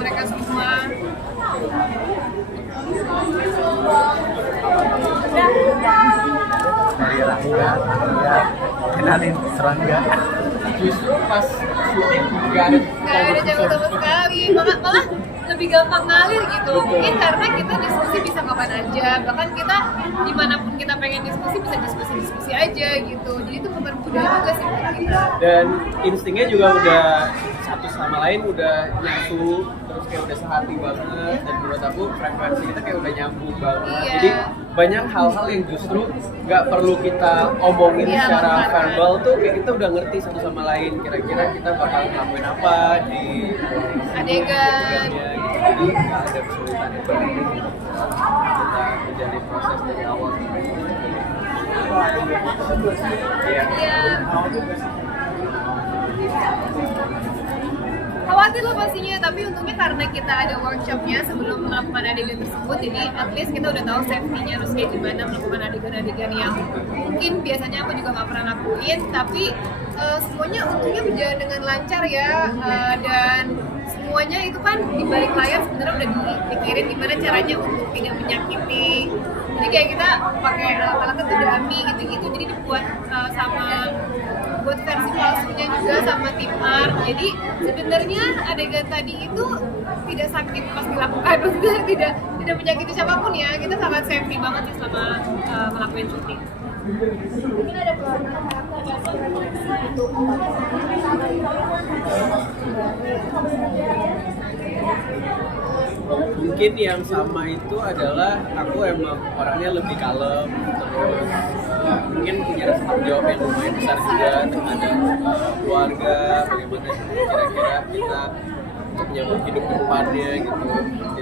mereka semua. Dari Rangga, ya, kenalin Serangga. Justru pas syuting nggak ada Jauh sama sekali, malah lebih gampang ngalir gitu. Betul. Mungkin karena kita diskusi bisa kapan aja, bahkan kita dimanapun kita pengen diskusi bisa diskusi aja gitu. Jadi itu mempermudah juga sih buat kita. dan instingnya juga udah satu sama lain udah nyatu, terus kayak udah sehati banget, dan menurut aku frekuensi kita kayak udah nyambung banget. Iya. Jadi banyak hal-hal yang justru nggak perlu kita omongin Iya, secara benar. verbal tuh kayak kita udah ngerti satu sama lain, kira-kira kita bakal ngelakuin apa di Adegan. gitu. Jadi nggak ada kesulitan itu, kita menjalani proses dari awal. Iya. Iya. Khawatir lah pastinya, tapi untungnya karena kita ada workshopnya sebelum melakukan adegan tersebut, jadi at least kita udah tahu safety-nya harus kayak gimana melakukan adegan-adegan yang mungkin biasanya aku juga nggak pernah lakuin, tapi semuanya untungnya berjalan dengan lancar ya, dan semuanya itu kan di balik layar sebenarnya udah dipikirin gimana caranya untuk tidak menyakiti. Jadi kayak kita pakai alat-alat itu dummy gitu-gitu, jadi dibuat buat versi palsunya juga sama tim art. Jadi sebenarnya adegan tadi itu tidak sakit pas dilakukan, maksudnya tidak menyakiti siapapun ya. Kita sangat safety banget sih selama ngelakuin syuting. Mungkin ada karakter refleksi gitu. Mungkin yang sama itu adalah aku emang orangnya lebih kalem, terus mungkin punya rasa tanggung jawab yang lumayan besar juga terhadap keluarga, bagaimana kira-kira kita untuk menyambut hidup ke depannya gitu.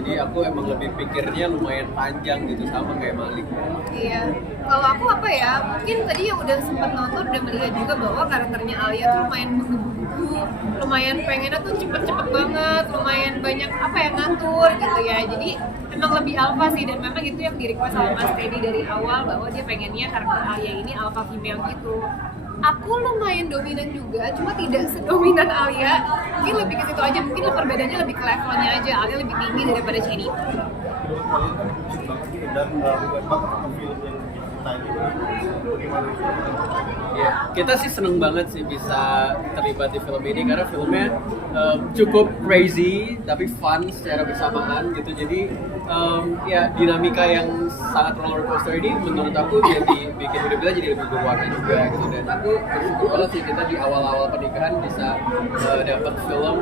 Jadi aku emang lebih pikirnya lumayan panjang gitu, sama kayak Malik. Iya, kalau aku apa ya, mungkin tadi yang udah sempat nonton udah melihat juga bahwa karakternya Alia tuh lumayan menggebu-gebu, lumayan pengennya tuh cepet-cepet banget, lumayan banyak apa ya ngatur gitu ya. Jadi memang lebih alpha sih, dan memang itu yang di-request sama Mas Teddy dari awal bahwa dia pengennya karakter Alia ini alpha female gitu. Aku lumayan dominan juga, cuma tidak sedominan Alia. Mungkin lebih ke situ aja, mungkin perbedaannya lebih ke levelnya aja. Alia lebih tinggi daripada Jenny. Dan bukan banget sama film yang kita ini bagaimana? Ya, kita sih seneng banget sih bisa terlibat di film ini karena filmnya cukup crazy tapi fun secara bersamaan gitu. Jadi ya dinamika yang sangat roller coaster ini menurut aku jadi bikin hidup kita jadi lebih berwarna juga gitu. Dan aku bersyukur banget sih kita di awal-awal pernikahan bisa dapat film